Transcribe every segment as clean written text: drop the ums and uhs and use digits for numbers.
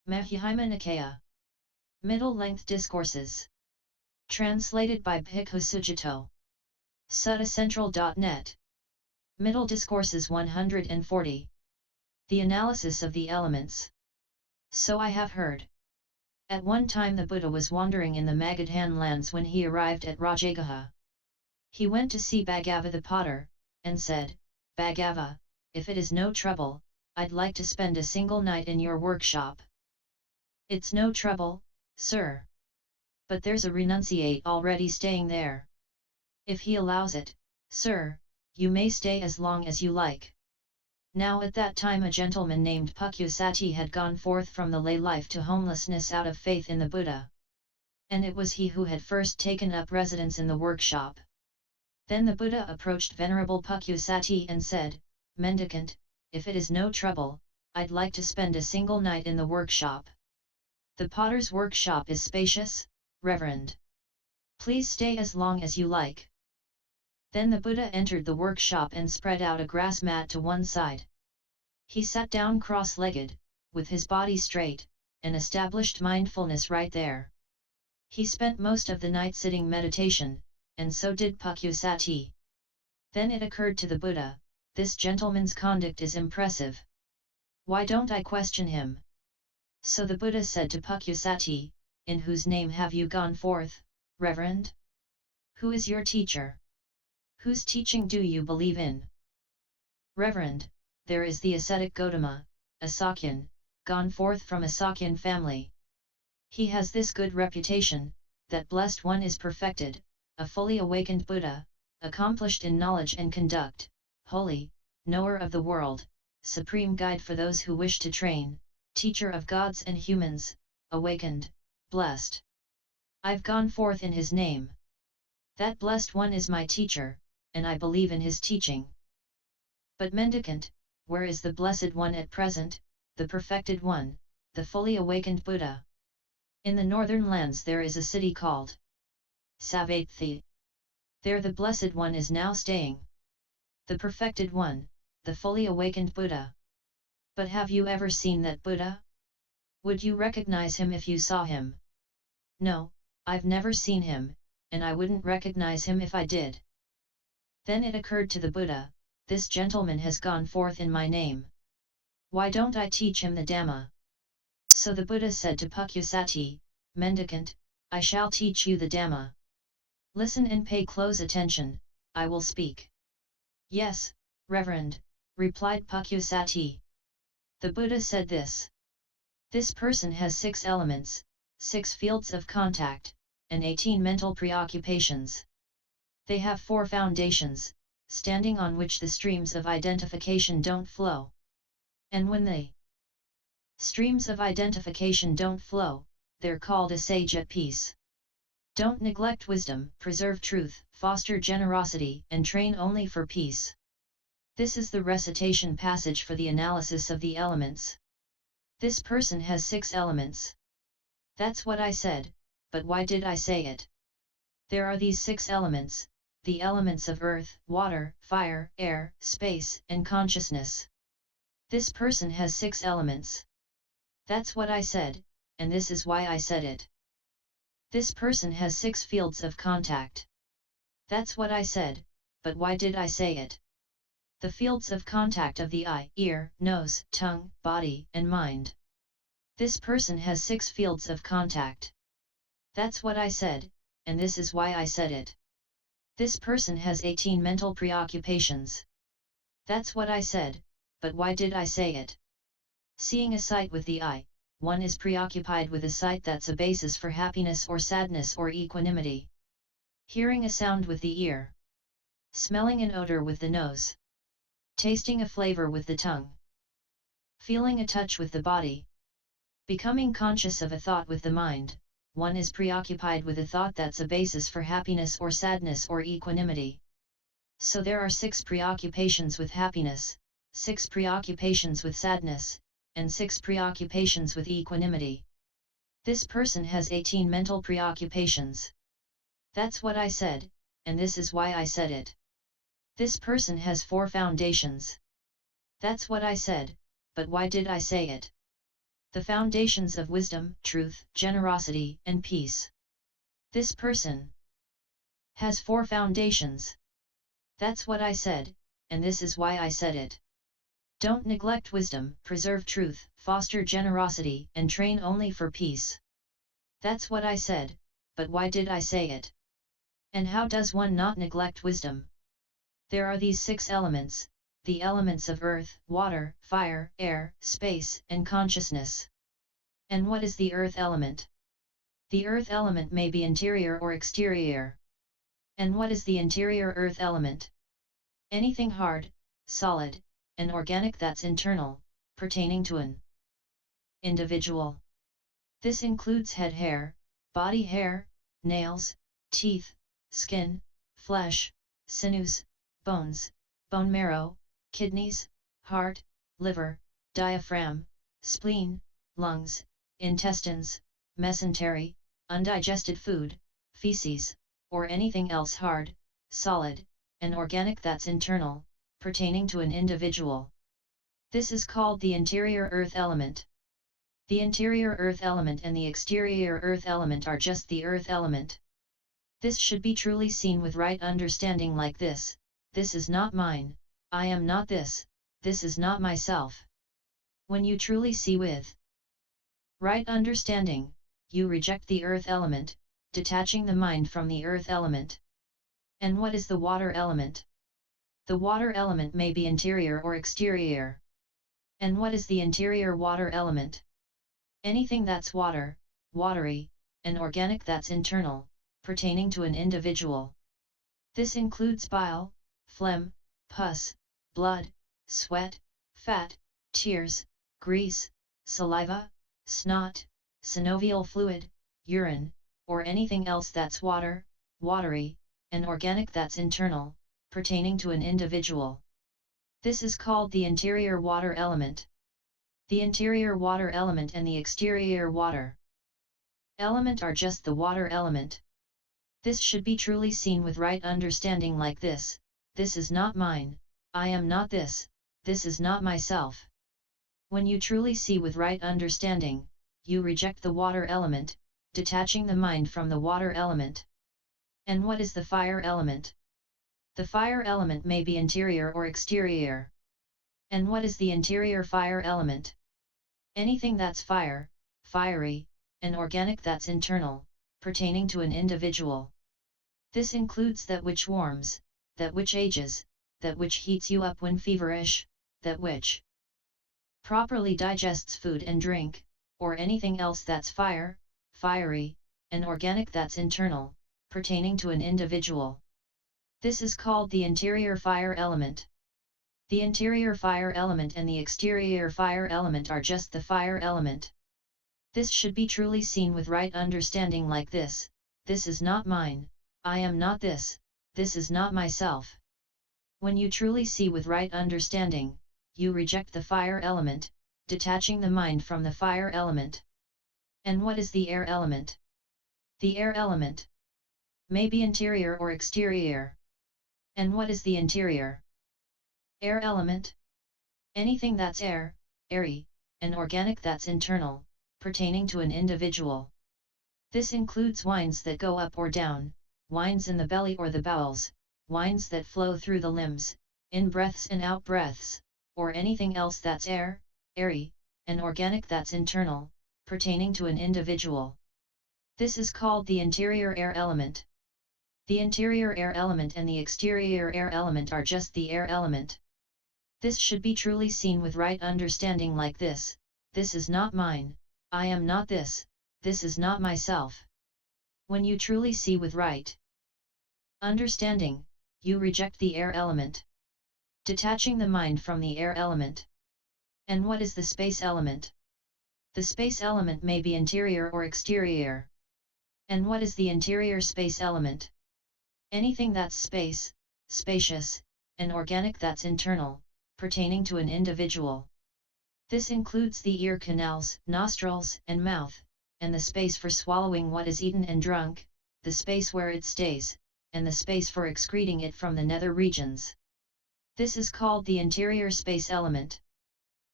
Majjhima Nikaya. Middle-length discourses. Translated by Bhikkhu Sujato. Suttacentral.net. Middle Discourses 140. The Analysis of the Elements. So I have heard. At one time the Buddha was wandering in the Magadhan lands when he arrived at Rajagaha. He went to see Bhaggava the potter, and said, Bhaggava, if it is no trouble, I'd like to spend a single night in your workshop. It's no trouble, sir. But there's a renunciate already staying there. If he allows it, sir, you may stay as long as you like. Now at that time a gentleman named Pukyasati had gone forth from the lay life to homelessness out of faith in the Buddha. And it was he who had first taken up residence in the workshop. Then the Buddha approached Venerable Pukyasati and said, Mendicant, if it is no trouble, I'd like to spend a single night in the workshop. The potter's workshop is spacious, Reverend. Please stay as long as you like. Then the Buddha entered the workshop and spread out a grass mat to one side. He sat down cross-legged, with his body straight, and established mindfulness right there. He spent most of the night sitting meditation, and so did Pukyasati. Then it occurred to the Buddha, this gentleman's conduct is impressive. Why don't I question him? So the Buddha said to Pukyasati, in whose name have you gone forth, Reverend? Who is your teacher? Whose teaching do you believe in? Reverend, there is the ascetic Gautama, a Sakyan, gone forth from a Sakyan family. He has this good reputation, that blessed one is perfected, a fully awakened Buddha, accomplished in knowledge and conduct, holy, knower of the world, supreme guide for those who wish to train, teacher of gods and humans, awakened, blessed. I've gone forth in his name. That blessed one is my teacher, and I believe in his teaching. But mendicant, where is the blessed one at present, the perfected one, the fully awakened Buddha? In the northern lands there is a city called Savatthi. There the blessed one is now staying. The perfected one, the fully awakened Buddha. But have you ever seen that Buddha? Would you recognize him if you saw him? No, I've never seen him, and I wouldn't recognize him if I did. Then it occurred to the Buddha, this gentleman has gone forth in my name. Why don't I teach him the Dhamma? So the Buddha said to Pukyasati, Mendicant, I shall teach you the Dhamma. Listen and pay close attention, I will speak. Yes, Reverend, replied Pukyasati. The Buddha said this. This person has 6 elements, 6 fields of contact, and 18 mental preoccupations. They have 4 foundations, standing on which the streams of identification don't flow. And when the streams of identification don't flow, they're called a sage at peace. Don't neglect wisdom, preserve truth, foster generosity, and train only for peace. This is the recitation passage for the analysis of the elements. This person has 6 elements. That's what I said, but why did I say it? There are these 6 elements, the elements of earth, water, fire, air, space, and consciousness. This person has 6 elements. That's what I said, and this is why I said it. This person has 6 fields of contact. That's what I said, but why did I say it? The fields of contact of the eye, ear, nose, tongue, body, and mind. This person has 6 fields of contact. That's what I said, and this is why I said it. This person has 18 mental preoccupations. That's what I said, but why did I say it? Seeing a sight with the eye, one is preoccupied with a sight that's a basis for happiness or sadness or equanimity. Hearing a sound with the ear. Smelling an odor with the nose. Tasting a flavor with the tongue. Feeling a touch with the body. Becoming conscious of a thought with the mind, one is preoccupied with a thought that's a basis for happiness or sadness or equanimity. So there are 6 preoccupations with happiness, 6 preoccupations with sadness, and 6 preoccupations with equanimity. This person has 18 mental preoccupations. That's what I said, and this is why I said it. This person has 4 foundations. That's what I said, but why did I say it? The foundations of wisdom, truth, generosity, and peace. This person has 4 foundations. That's what I said, and this is why I said it. Don't neglect wisdom, preserve truth, foster generosity, and train only for peace. That's what I said, but why did I say it? And how does one not neglect wisdom? There are these 6 elements, the elements of earth, water, fire, air, space, and consciousness. And what is the earth element? The earth element may be interior or exterior. And what is the interior earth element? Anything hard, solid, and organic that's internal, pertaining to an individual. This includes head hair, body hair, nails, teeth, skin, flesh, sinews, bones, bone marrow, kidneys, heart, liver, diaphragm, spleen, lungs, intestines, mesentery, undigested food, feces, or anything else hard, solid, and organic that's internal, pertaining to an individual. This is called the interior earth element. The interior earth element and the exterior earth element are just the earth element. This should be truly seen with right understanding like this: this is not mine, I am not this is not myself. When you truly see with right understanding, you reject the earth element, detaching the mind from the earth element. And what is the water element? The water element may be interior or exterior. And what is the interior water element? Anything that's water, watery, and organic that's internal, pertaining to an individual. This includes bile, phlegm, pus, blood, sweat, fat, tears, grease, saliva, snot, synovial fluid, urine, or anything else that's water, watery, and organic that's internal, pertaining to an individual. This is called the interior water element. The interior water element and the exterior water element are just the water element. This should be truly seen with right understanding like this: this is not mine, I am not this is not myself. When you truly see with right understanding, you reject the water element, detaching the mind from the water element. And what is the fire element? The fire element may be interior or exterior. And what is the interior fire element? Anything that's fire, fiery, and organic that's internal, pertaining to an individual. This includes that which warms, that which ages, that which heats you up when feverish, that which properly digests food and drink, or anything else that's fire, fiery, and organic that's internal, pertaining to an individual. This is called the interior fire element. The interior fire element and the exterior fire element are just the fire element. This should be truly seen with right understanding like this: this is not mine, I am not this is not myself. When you truly see with right understanding, you reject the fire element, detaching the mind from the fire element. And what is the air element? The air element may be interior or exterior. And what is the interior air element? Anything that's air, airy, and organic that's internal, pertaining to an individual. This includes winds that go up or down, winds in the belly or the bowels, winds that flow through the limbs, in-breaths and out-breaths, or anything else that's air, airy, and organic that's internal, pertaining to an individual. This is called the interior air element. The interior air element and the exterior air element are just the air element. This should be truly seen with right understanding like this: this is not mine, I am not this is not myself. When you truly see with right understanding, you reject the air element, detaching the mind from the air element. And what is the space element? The space element may be interior or exterior. And what is the interior space element? Anything that's space, spacious, and organic that's internal, pertaining to an individual. This includes the ear canals, nostrils, and mouth, and the space for swallowing what is eaten and drunk, the space where it stays, and the space for excreting it from the nether regions. This is called the interior space element.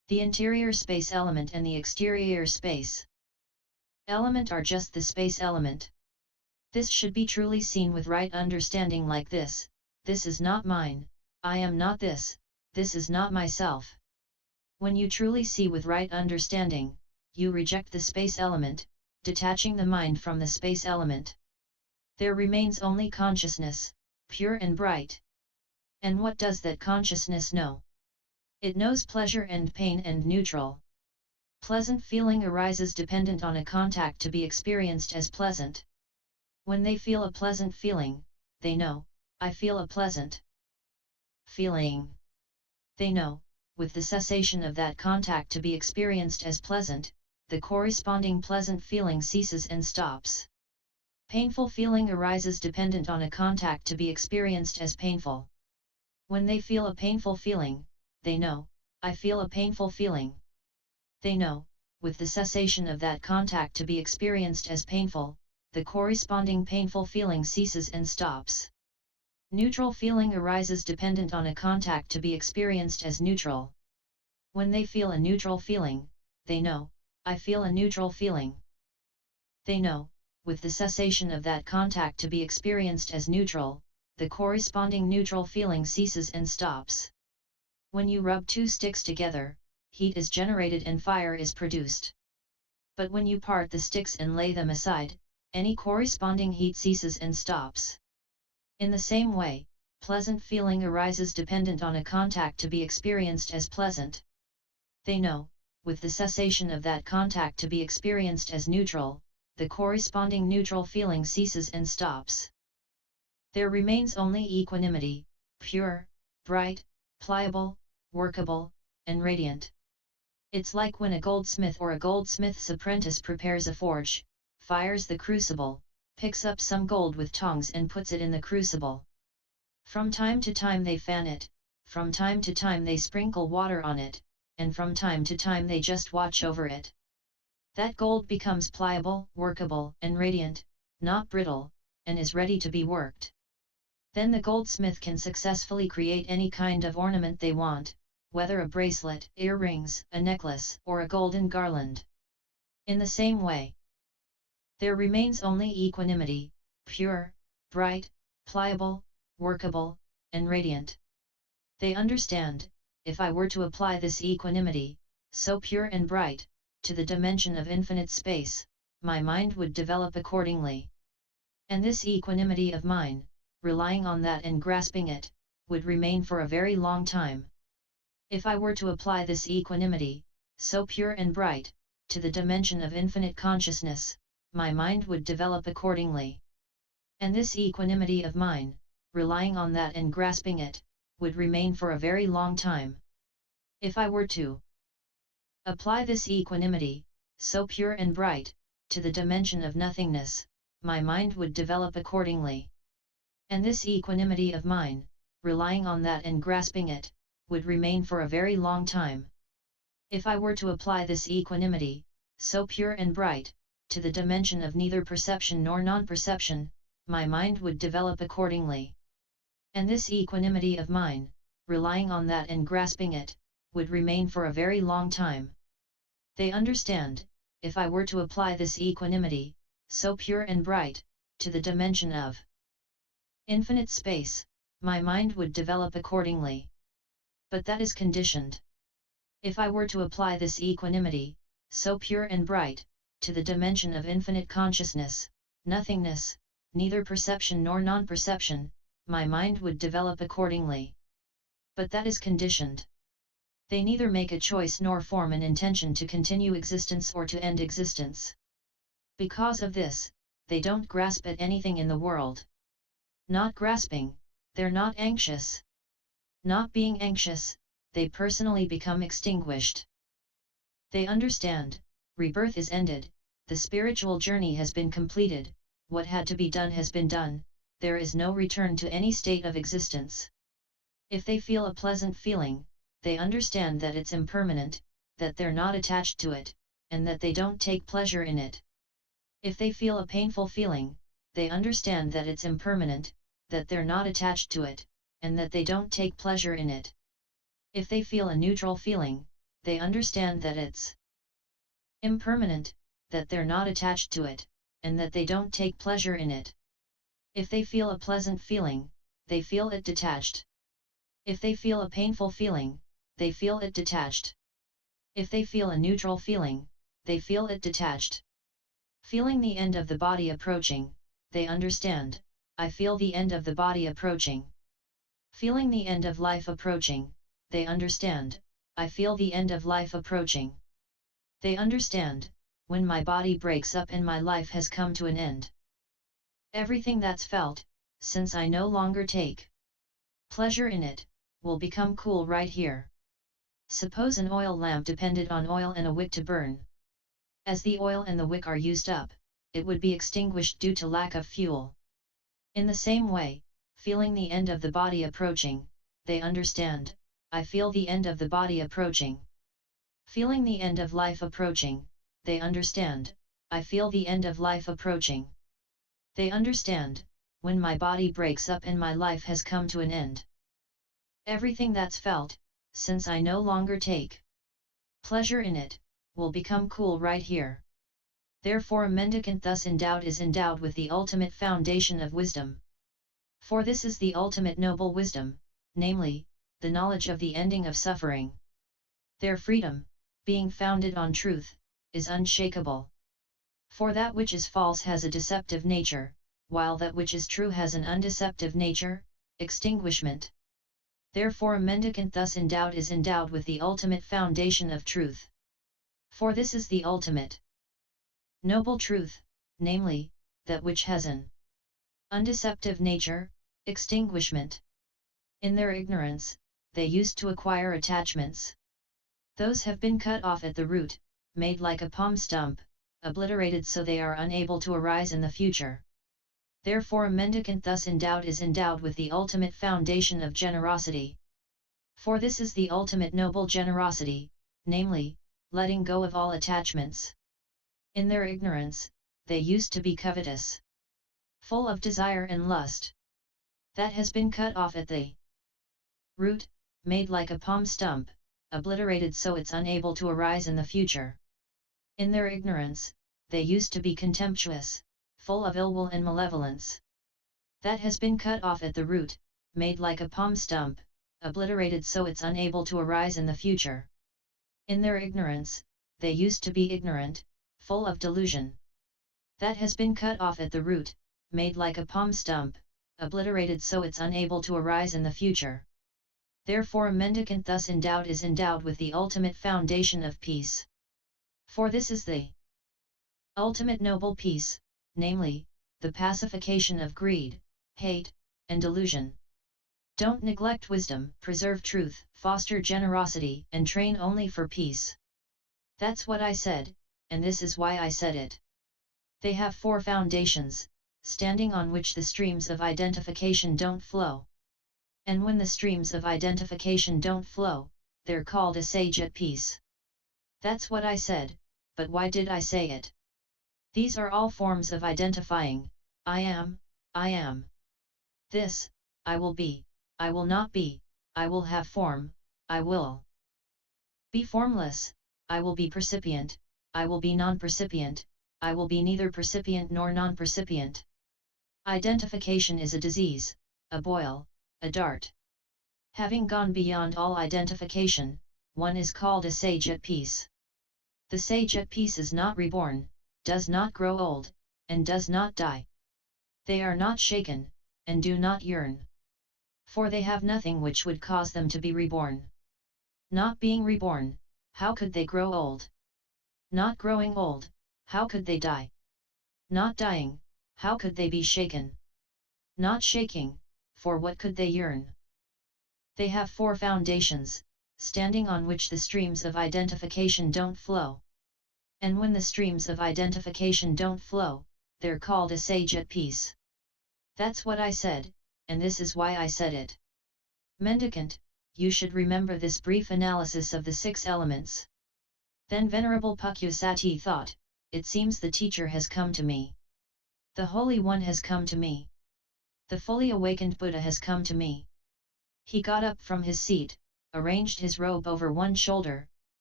The interior space element and the exterior space element are just the space element. This should be truly seen with right understanding like this: this is not mine, I am not this is not myself. When you truly see with right understanding, you reject the space element, detaching the mind from the space element. There remains only consciousness, pure and bright. And what does that consciousness know? It knows pleasure and pain and neutral. Pleasant feeling arises dependent on a contact to be experienced as pleasant. When they feel a pleasant feeling, they know, I feel a pleasant feeling. They know, with the cessation of that contact to be experienced as pleasant, the corresponding pleasant feeling ceases and stops. Painful feeling arises dependent on a contact to be experienced as painful. When they feel a painful feeling, they know, I feel a painful feeling. They know, with the cessation of that contact to be experienced as painful, the corresponding painful feeling ceases and stops. Neutral feeling arises dependent on a contact to be experienced as neutral. When they feel a neutral feeling, they know, I feel a neutral feeling. They know, with the cessation of that contact to be experienced as neutral, the corresponding neutral feeling ceases and stops. When you rub two sticks together, heat is generated and fire is produced. But when you part the sticks and lay them aside, any corresponding heat ceases and stops. In the same way, pleasant feeling arises dependent on a contact to be experienced as pleasant. They know, with the cessation of that contact to be experienced as neutral, the corresponding neutral feeling ceases and stops. There remains only equanimity, pure, bright, pliable, workable, and radiant. It's like when a goldsmith or a goldsmith's apprentice prepares a forge, fires the crucible, picks up some gold with tongs and puts it in the crucible. From time to time they fan it, from time to time they sprinkle water on it, and from time to time they just watch over it. That gold becomes pliable, workable, and radiant, not brittle, and is ready to be worked. Then the goldsmith can successfully create any kind of ornament they want, whether a bracelet, earrings, a necklace, or a golden garland. In the same way, there remains only equanimity, pure, bright, pliable, workable, and radiant. They understand, if I were to apply this equanimity, so pure and bright, to the dimension of infinite space, my mind would develop accordingly. And this equanimity of mine, relying on that and grasping it, would remain for a very long time. If I were to apply this equanimity, so pure and bright, to the dimension of infinite consciousness, my mind would develop accordingly. And this equanimity of mine, relying on that and grasping it, would remain for a very long time. If I were to apply this equanimity, so pure and bright, to the dimension of nothingness, my mind would develop accordingly. And this equanimity of mine, relying on that and grasping it, would remain for a very long time. If I were to apply this equanimity, so pure and bright, to the dimension of neither perception nor non-perception, my mind would develop accordingly. And this equanimity of mine, relying on that and grasping it, would remain for a very long time. They understand, if I were to apply this equanimity, so pure and bright, to the dimension of infinite space, my mind would develop accordingly. But that is conditioned. If I were to apply this equanimity, so pure and bright, to the dimension of infinite consciousness, nothingness, neither perception nor non-perception, my mind would develop accordingly. But that is conditioned. They neither make a choice nor form an intention to continue existence or to end existence. Because of this, they don't grasp at anything in the world. Not grasping, they're not anxious. Not being anxious, they personally become extinguished. They understand, rebirth is ended, the spiritual journey has been completed, what had to be done has been done, there is no return to any state of existence. If they feel a pleasant feeling, they understand that it's impermanent, that they're not attached to it, and that they don't take pleasure in it. If they feel a painful feeling, they understand that it's impermanent, that they're not attached to it, and that they don't take pleasure in it. If they feel a neutral feeling, they understand that it's impermanent, that they're not attached to it, and that they don't take pleasure in it. If they feel a pleasant feeling, they feel it detached. If they feel a painful feeling, they feel it detached. If they feel a neutral feeling, they feel it detached. Feeling the end of the body approaching, they understand, I feel the end of the body approaching. Feeling the end of life approaching, they understand, I feel the end of life approaching. They understand, when my body breaks up and my life has come to an end. Everything that's felt, since I no longer take pleasure in it, will become cool right here. Suppose an oil lamp depended on oil and a wick to burn. As the oil and the wick are used up, it would be extinguished due to lack of fuel. In the same way, feeling the end of the body approaching, they understand, I feel the end of the body approaching. Feeling the end of life approaching, they understand, I feel the end of life approaching. They understand, when my body breaks up and my life has come to an end. Everything that's felt, since I no longer take pleasure in it, will become cool right here. Therefore a mendicant thus endowed is endowed with the ultimate foundation of wisdom. For this is the ultimate noble wisdom, namely, the knowledge of the ending of suffering. Their freedom, being founded on truth, is unshakable. For that which is false has a deceptive nature, while that which is true has an undeceptive nature, extinguishment. Therefore a mendicant thus endowed is endowed with the ultimate foundation of truth. For this is the ultimate noble truth, namely, that which has an undeceptive nature, extinguishment. In their ignorance, they used to acquire attachments. Those have been cut off at the root, made like a palm stump, obliterated so they are unable to arise in the future. Therefore a mendicant thus endowed is endowed with the ultimate foundation of generosity. For this is the ultimate noble generosity, namely, letting go of all attachments. In their ignorance, they used to be covetous, full of desire and lust. That has been cut off at the root, made like a palm stump, obliterated so it's unable to arise in the future. In their ignorance, they used to be contemptuous, full of ill will and malevolence. That has been cut off at the root, made like a palm stump, obliterated so it's unable to arise in the future. In their ignorance, they used to be ignorant, full of delusion. That has been cut off at the root, made like a palm stump, obliterated so it's unable to arise in the future. Therefore a mendicant thus endowed is endowed with the ultimate foundation of peace. For this is the ultimate noble peace, namely, the pacification of greed, hate, and delusion. Don't neglect wisdom, preserve truth, foster generosity, and train only for peace. That's what I said, and this is why I said it. They have four foundations, standing on which the streams of identification don't flow. And when the streams of identification don't flow, they're called a sage at peace. That's what I said, but why did I say it? These are all forms of identifying, I am, this, I will be, I will not be, I will have form, I will be formless, I will be percipient, I will be non-percipient, I will be neither percipient nor non-percipient. Identification is a disease, a boil, a dart. Having gone beyond all identification, one is called a sage at peace. The sage at peace is not reborn, does not grow old, and does not die. They are not shaken, and do not yearn. For they have nothing which would cause them to be reborn. Not being reborn, how could they grow old? Not growing old, how could they die? Not dying, how could they be shaken? Not shaking, for what could they yearn? They have four foundations, standing on which the streams of identification don't flow. And when the streams of identification don't flow, they're called a sage at peace. That's what I said, and this is why I said it. Mendicant, you should remember this brief analysis of the 6 elements. Then Venerable Pukyasati thought, it seems the teacher has come to me. The Holy One has come to me. The fully awakened Buddha has come to me. He got up from his seat, arranged his robe over one shoulder,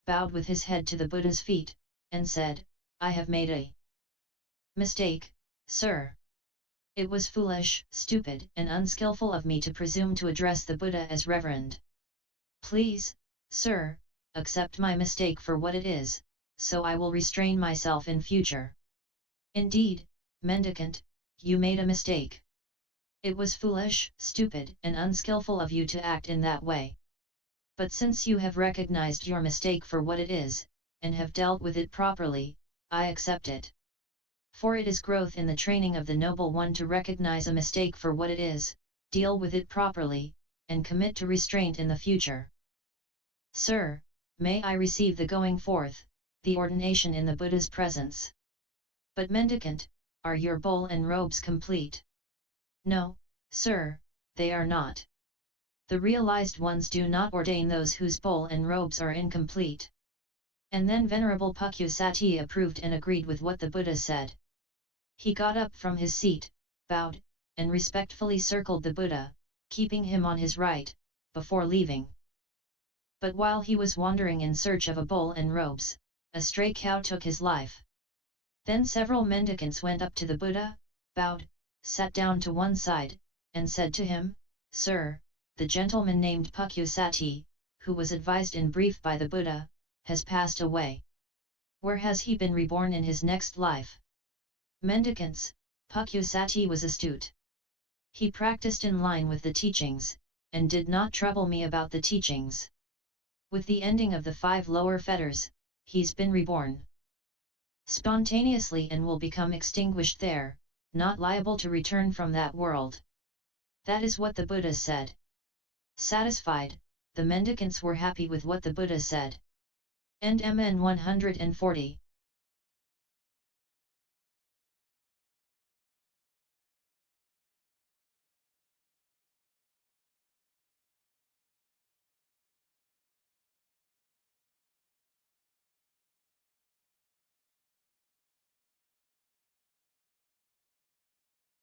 bowed with his head to the Buddha's feet, and said, I have made a mistake, sir. It was foolish, stupid, and unskillful of me to presume to address the Buddha as reverend. Please, sir, accept my mistake for what it is, so I will restrain myself in future. Indeed, mendicant, you made a mistake. It was foolish, stupid, and unskillful of you to act in that way. But since you have recognized your mistake for what it is, and have dealt with it properly, I accept it. For it is growth in the training of the noble one to recognize a mistake for what it is, deal with it properly, and commit to restraint in the future. Sir, may I receive the going forth, the ordination in the Buddha's presence? But mendicant, are your bowl and robes complete? No, sir, they are not. The realized ones do not ordain those whose bowl and robes are incomplete. And then Venerable Bhikkhu approved and agreed with what the Buddha said. He got up from his seat, bowed, and respectfully circled the Buddha, keeping him on his right, before leaving. But while he was wandering in search of a bowl and robes, a stray cow took his life. Then several mendicants went up to the Buddha, bowed, sat down to one side, and said to him, Sir, the gentleman named Bhikkhu, who was advised in brief by the Buddha, has passed away. Where has he been reborn in his next life? Mendicants, Bhikkhu was astute. He practiced in line with the teachings, and did not trouble me about the teachings. With the ending of the 5 lower fetters, he's been reborn spontaneously and will become extinguished there, not liable to return from that world. That is what the Buddha said. Satisfied, the mendicants were happy with what the Buddha said. End MN 140.